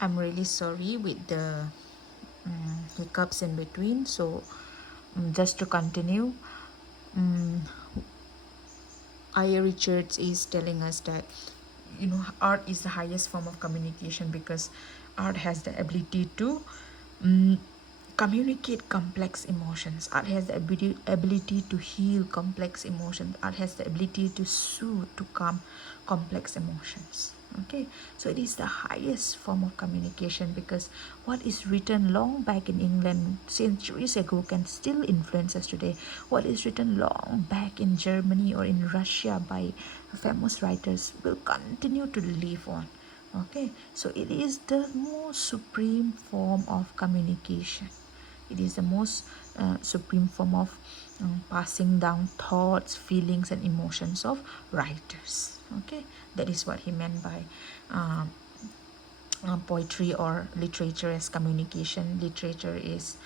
I'm really sorry with the hiccups in between. So, just to continue, um, Aya Richards is telling us that art is the highest form of communication because art has the ability to um, communicate complex emotions. Art has the ability to heal complex emotions. Art has the ability to soothe, to calm complex emotions. Okay, so it is the highest form of communication because what is written long back in England centuries ago can still influence us today. What is written long back in Germany or in Russia by famous writers will continue to live on. Okay, so it is the most supreme form of communication. It is the most supreme form of passing down thoughts, feelings, and emotions of writers. Okay, that is what he meant by um, poetry or literature as communication. Literature is,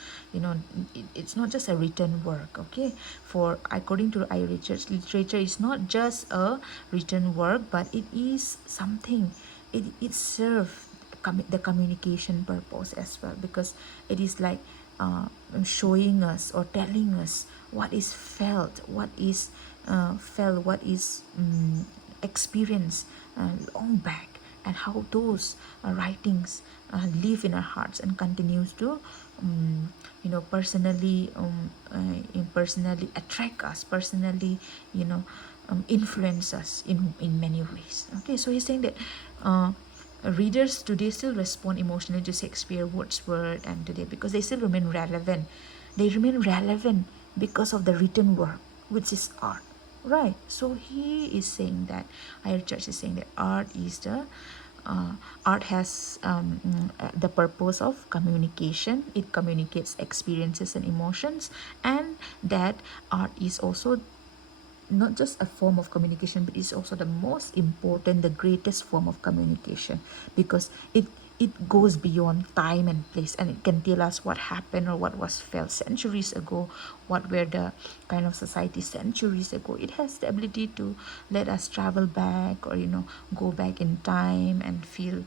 it's not just a written work. Okay, for according to I. Richards, literature is not just a written work, but it is something. It serves the communication purpose as well because it is like showing us or telling us what is felt, what is experienced long back, and how those writings live in our hearts and continues to personally attract us, personally influence us in many ways. Okay, so he's saying that uh, readers today still respond emotionally to Shakespeare, Wordsworth, and today because they still remain relevant. They remain relevant because of the written work, which is art, right? So he is saying that, Higher Church is saying that art has the purpose of communication. It communicates experiences and emotions, and that art is also not just a form of communication, but it's also the most important, the greatest form of communication because it goes beyond time and place, and it can tell us what happened or what was felt centuries ago, what were the kind of society centuries ago. It has the ability to let us travel back or go back in time and feel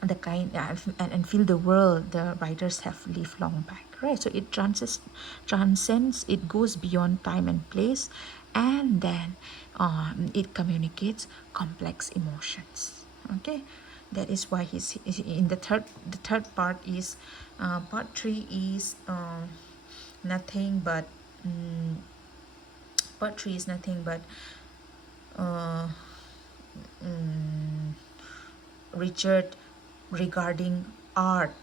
the kind and feel the world the writers have lived long back, right? So it transcends, it goes beyond time and place, and then it communicates complex emotions. Okay, that is why he's in the third part is part 3 is nothing but part 3 is nothing but uh, mm, Richard regarding art,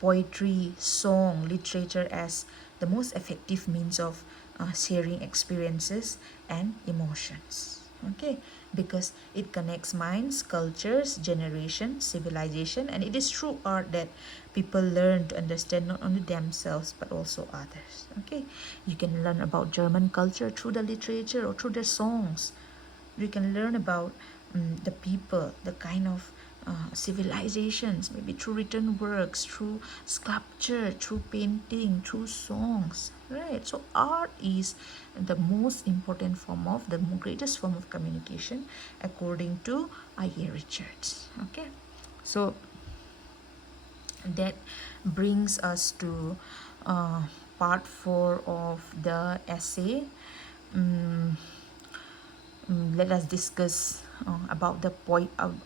poetry, song, literature as the most effective means of sharing experiences and emotions. Okay, because it connects minds, cultures, generations, civilization, and it is through art that people learn to understand not only themselves but also others. Okay, you can learn about German culture through the literature or through their songs. We can learn about the people, the kind of civilizations, maybe through written works, through sculpture, through painting, through songs, right? So art is the most important form of the greatest form of communication according to I.A. Richards. Okay, so that brings us to uh, part 4 of the essay. Mm, let us discuss about the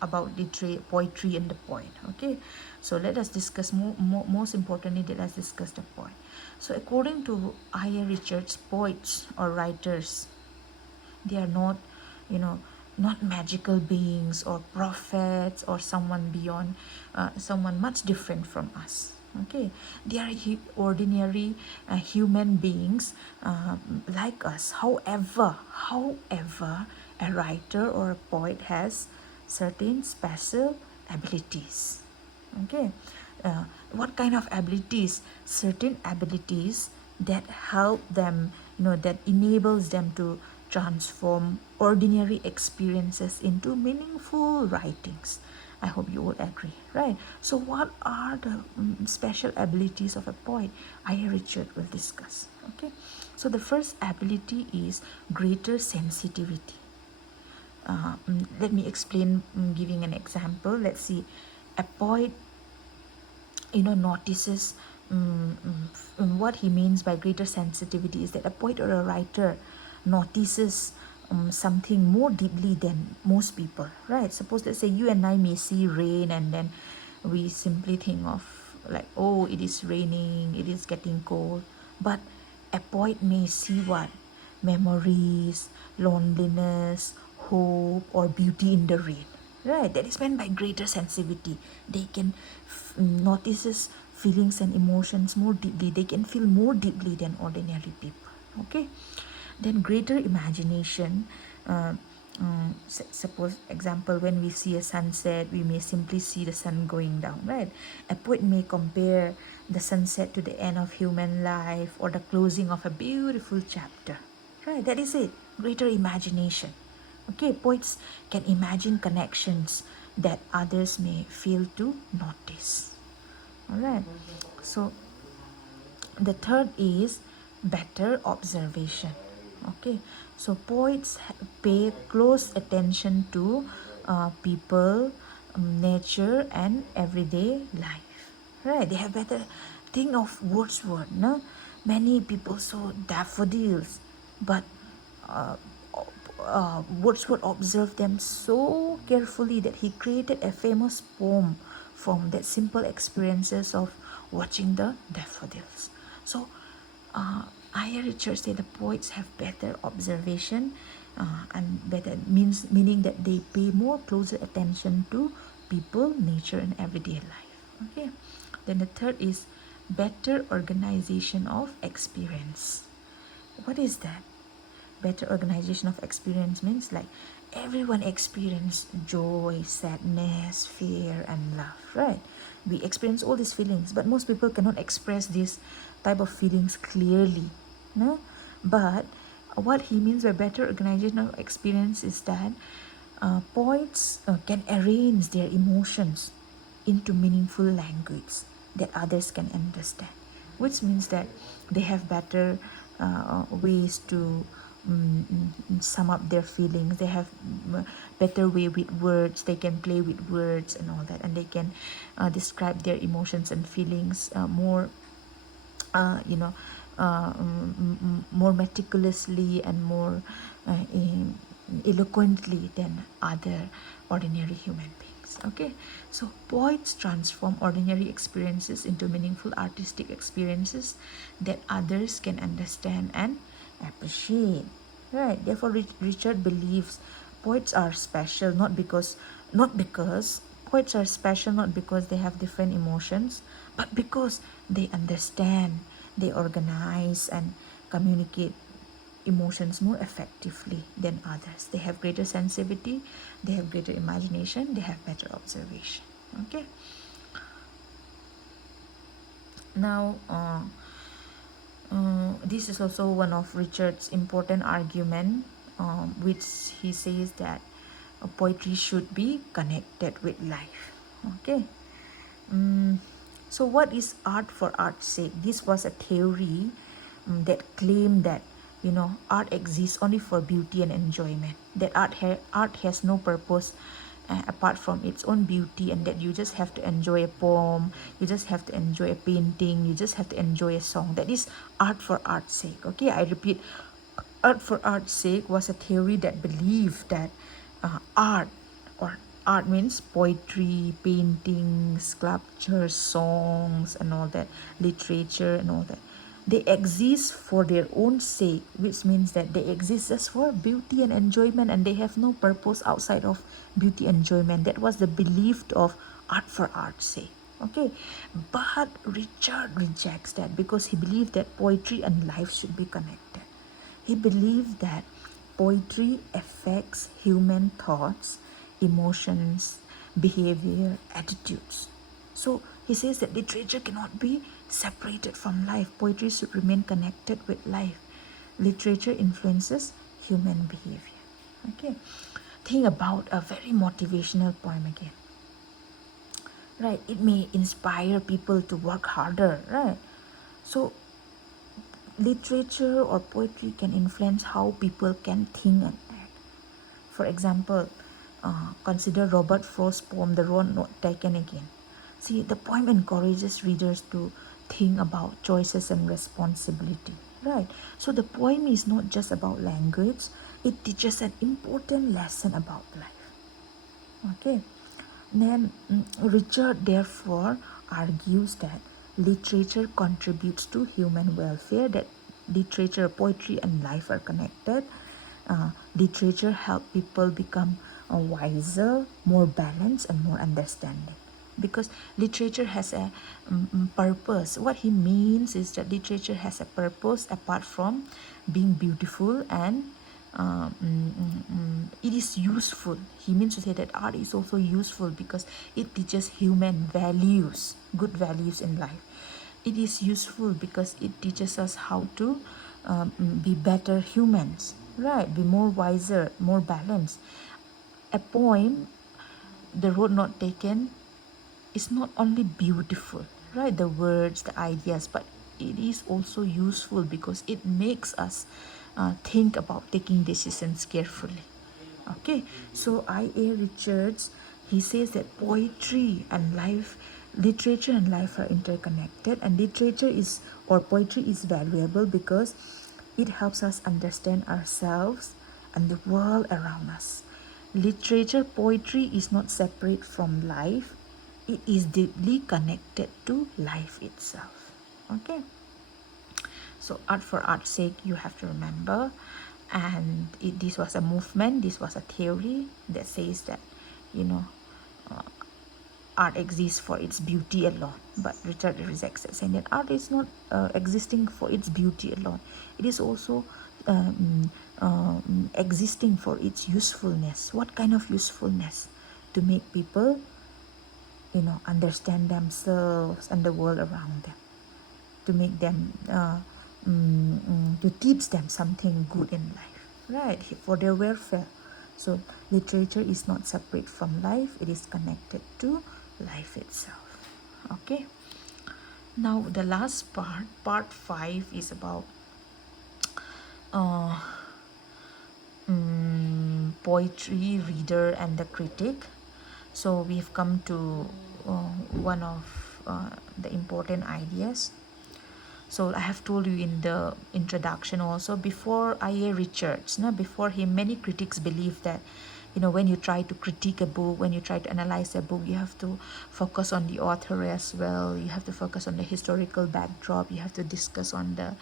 about poetry and the poet. Okay, so let us discuss most importantly, let us discuss the poet. So according to I.A. Richards, poets or writers, they are not, you know not magical beings or prophets or someone beyond, someone much different from us. Okay, they are ordinary human beings like us. However, a writer or a poet has certain special abilities. Okay, what kind of abilities? Certain abilities that help them, that enables them to transform ordinary experiences into meaningful writings. I hope you would agree, right? So what are the special abilities of a poet? I, Richard, will discuss. Okay, so the first ability is greater sensitivity. Let me explain, giving an example. Let's see. A poet, notices, what he means by greater sensitivity is that a poet or a writer notices something more deeply than most people, right? Suppose, let's say, you and I may see rain, and then we simply think of, like, oh, it is raining, it is getting cold. But a poet may see what? Memories, loneliness, hope, or beauty in the rain, right? That is meant by greater sensitivity. They can notices feelings and emotions more deeply. They can feel more deeply than ordinary people. Okay. Then greater imagination. uh, Suppose example, when we see a sunset, we may simply see the sun going down, right? A poet may compare the sunset to the end of human life, or the closing of a beautiful chapter, right? That is it, greater imagination. Okay, poets can imagine connections that others may fail to notice. All right. So the third is better observation. Okay, so poets pay close attention to people, nature, and everyday life. Right? They have better. Think of Wordsworth. No, many people saw daffodils, but uh, Wordsworth observed them so carefully that he created a famous poem from that simple experiences of watching the daffodils. So, I.R. Richards said the poets have better observation, and better meaning that they pay more closer attention to people, nature, and everyday life. Okay. Then the third is better organization of experience. What is that? Better organization of experience means, like, everyone experience joy, sadness, fear, and love, right? We experience all these feelings, but most people cannot express this type of feelings clearly, no? But what he means by better organization of experience is that poets can arrange their emotions into meaningful language that others can understand, which means that they have better ways to sum up their feelings. They have better way with words. They can play with words and all that, and they can describe their emotions and feelings more, uh, you know, more meticulously and more eloquently than other ordinary human beings. Okay, so poets transform ordinary experiences into meaningful artistic experiences that others can understand and appreciate. Right. Therefore, Richard believes poets are special not because poets are special not because they have different emotions, but because they understand, they organize, and communicate emotions more effectively than others. They have greater sensitivity, they have greater imagination, they have better observation. Okay. Now, this is also one of Richard's important argument, which he says that poetry should be connected with life. Okay. So, what is art for art's sake? This was a theory that claimed that, art exists only for beauty and enjoyment. That art has no purpose apart from its own beauty, and that you just have to enjoy a poem, you just have to enjoy a painting, you just have to enjoy a song. That is art for art's sake. Okay, I repeat, art for art's sake was a theory that believed that art, or art means poetry, painting, sculpture, songs, and all that, literature, and all that, they exist for their own sake, which means that they exist just for beauty and enjoyment, and they have no purpose outside of beauty and enjoyment. That was the belief of art for art's sake. Okay, but Richard rejects that because he believed that poetry and life should be connected. He believed that poetry affects human thoughts, emotions, behavior, attitudes. So he says that literature cannot be separated from life. Poetry should remain connected with life. Literature influences human behavior. Okay. Think about a very motivational poem again. Right. It may inspire people to work harder. Right. So literature or poetry can influence how people can think and act. For example, Consider Robert Frost's poem, The Road Not Taken Again. See, the poem encourages readers to think about choices and responsibility, right? So the poem is not just about language, it teaches an important lesson about life. Okay. Then Richard therefore argues that literature contributes to human welfare, that literature, poetry, and life are connected. Literature help people become wiser, more balanced, and more understanding. Because literature has a purpose. What he means is that literature has a purpose apart from being beautiful and it is useful. He means to say that art is also useful because it teaches human values, good values in life. It is useful because it teaches us how to be better humans, right? Be more wiser, more balanced. A poem, The Road Not Taken, is not only beautiful, right? The words, the ideas, but it is also useful because it makes us think about taking decisions carefully. Okay, so I.A. Richards, he says that poetry and life, literature and life are interconnected, and literature is or poetry is valuable because it helps us understand ourselves and the world around us. Literature, poetry is not separate from life, it is deeply connected to life itself. Okay, so art for art's sake, you have to remember, and this was a movement, this was a theory that says that, you know, art exists for its beauty alone. But Richard rejects it, saying that art is not existing for its beauty alone. It is also existing for its usefulness. What kind of usefulness? To make people, understand themselves and the world around them. To make them, to teach them something good in life, right? For their welfare. So literature is not separate from life, it is connected to life itself. Okay, now the last part 5, is about uh, poetry, reader, and the critic. So we've come to one of the important ideas. So I have told you in the introduction also, before I.A. Richards, before him, many critics believe that, when you try to critique a book, when you try to analyze a book, you have to focus on the author as well. You have to focus on the historical backdrop. You have to discuss on the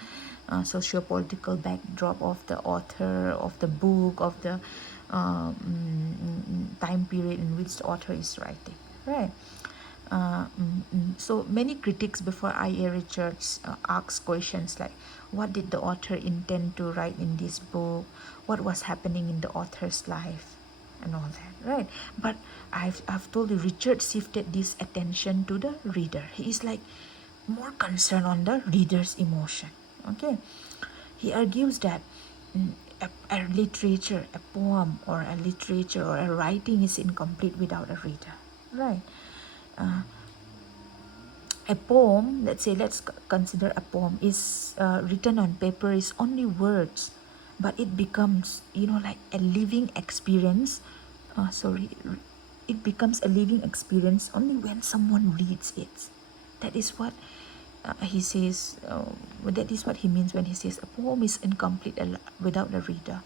socio-political backdrop of the author, of the book, of the time period in which the author is writing, right? So many critics before I.A. Richards ask questions like, what did the author intend to write in this book? What was happening in the author's life? And all that, right? But I've told you, Richard shifted this attention to the reader. He is like more concerned on the reader's emotion. Okay, he argues that a literature, a poem, or a literature, or a writing is incomplete without a reader, right? A poem, let's consider a poem is written on paper, is only words, but it becomes, like a living experience. It becomes a living experience only when someone reads it. That is what he says. That is what he means when he says a poem is incomplete without a reader.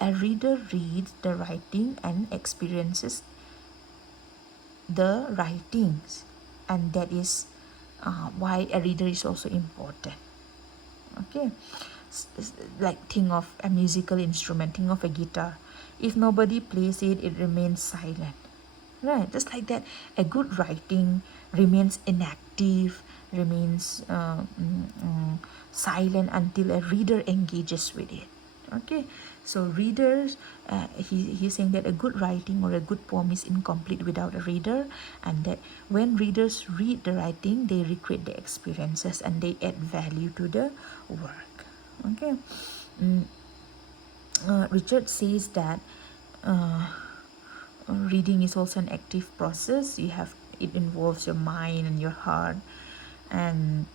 A reader reads the writing and experiences the writings, and that is why a reader is also important. Okay, like think of a musical instrument, think of a guitar. If nobody plays it, it remains silent, right? Just like that, a good writing remains inactive, remains silent until a reader engages with it. Okay, so readers, he's saying that a good writing or a good poem is incomplete without a reader, and that when readers read the writing, they recreate the experiences and they add value to the work. Okay, Richard says that reading is also an active process. It involves your mind and your heart, and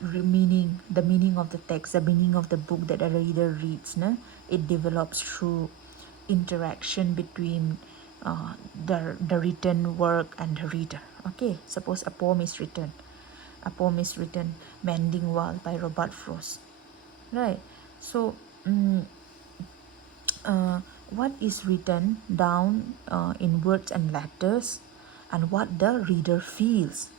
meaning, the meaning of the text, the meaning of the book that a reader reads, no? It develops through interaction between the written work and the reader. Okay, suppose a poem is written. A poem is written, Mending Wall by Robert Frost. Right. So, what is written down in words and letters and what the reader feels,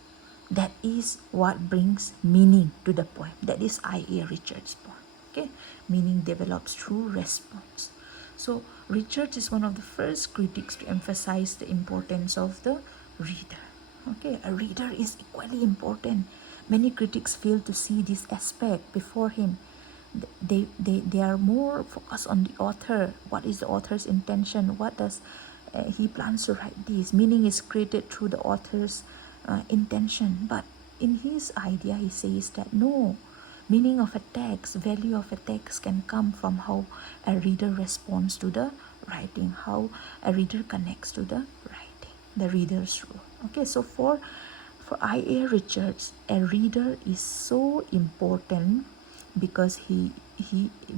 that is what brings meaning to the poem. That is I.A. Richards' poem. Okay, meaning develops through response. So Richards is one of the first critics to emphasize the importance of the reader. Okay, a reader is equally important. Many critics fail to see this aspect before him. They are more focused on the author. What is the author's intention? What does he plans to write this? Meaning is created through the author's intention. But in his idea, he says that no, meaning of a text, value of a text can come from how a reader responds to the writing, how a reader connects to the writing, the reader's role. Okay, so for I.A. Richards, a reader is so important because he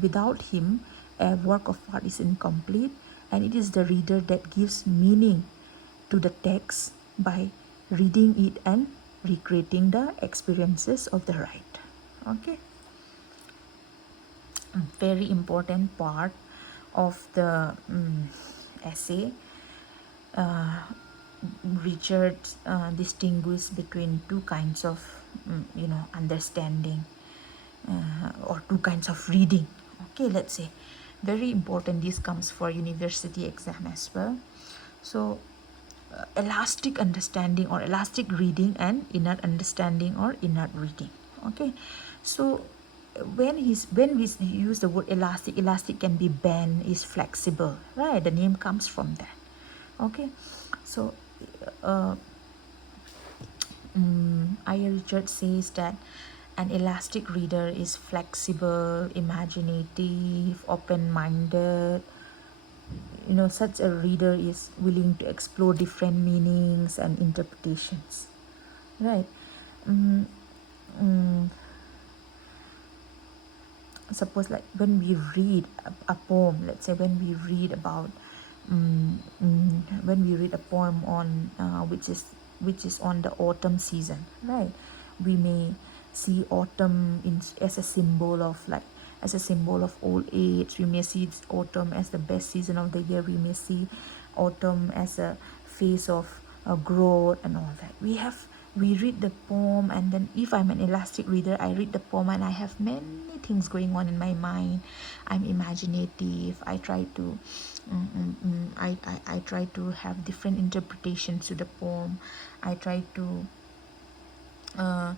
without him a work of art is incomplete, and it is the reader that gives meaning to the text by reading it and recreating the experiences of the writer. Okay, a very important part of the essay. Richard distinguished between two kinds of understanding or two kinds of reading. Okay, let's say very important, this comes for university exam as well. So elastic understanding or elastic reading and inner understanding or inner reading. Okay, so when we use the word elastic, elastic can be bend, is flexible, right? The name comes from that. Okay, so I.A. Richards says that an elastic reader is flexible, imaginative, open-minded. Such a reader is willing to explore different meanings and interpretations. Right. Suppose like when we read a poem, let's say when we read about when we read a poem on which is on the autumn season, right? We may see autumn as a symbol of old age. We may see autumn as the best season of the year. We may see autumn as a phase of growth and all that. We read the poem, and then if I'm an elastic reader, I read the poem and I have many things going on in my mind. I'm imaginative. I try to I try to have different interpretations to the poem. I try to I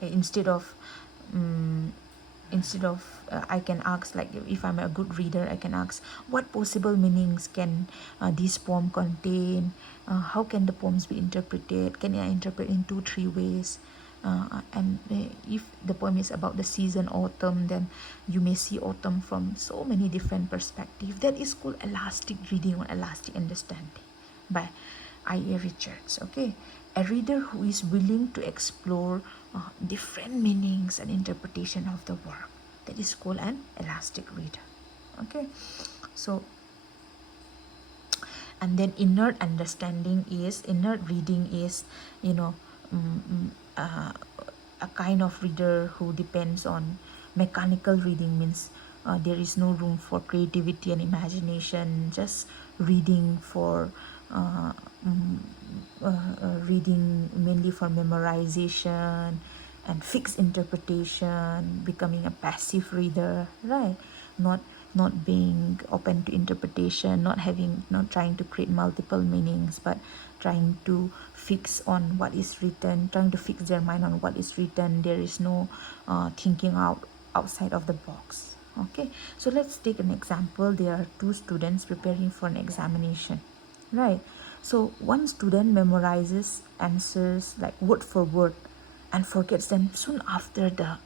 instead of I can ask, like if I'm a good reader, I can ask what possible meanings can this poem contain. How can the poems be interpreted? Can I interpret in 2-3 ways? And if the poem is about the season autumn, then you may see autumn from so many different perspectives. That is called elastic reading or elastic understanding by I.A. Richards. Okay, a reader who is willing to explore different meanings and interpretation of the work, that is called an elastic reader. Okay, so and then inner reading is a kind of reader who depends on mechanical reading, means there is no room for creativity and imagination, just reading for reading mainly for memorization and fixed interpretation, becoming a passive reader, right? Not being open to interpretation, not trying to create multiple meanings, but trying to fix on what is written, trying to fix their mind on what is written. There is no thinking outside of the box. Okay, so let's take an example. There are two students preparing for an examination, right? So one student memorizes answers like word for word and forgets them soon after the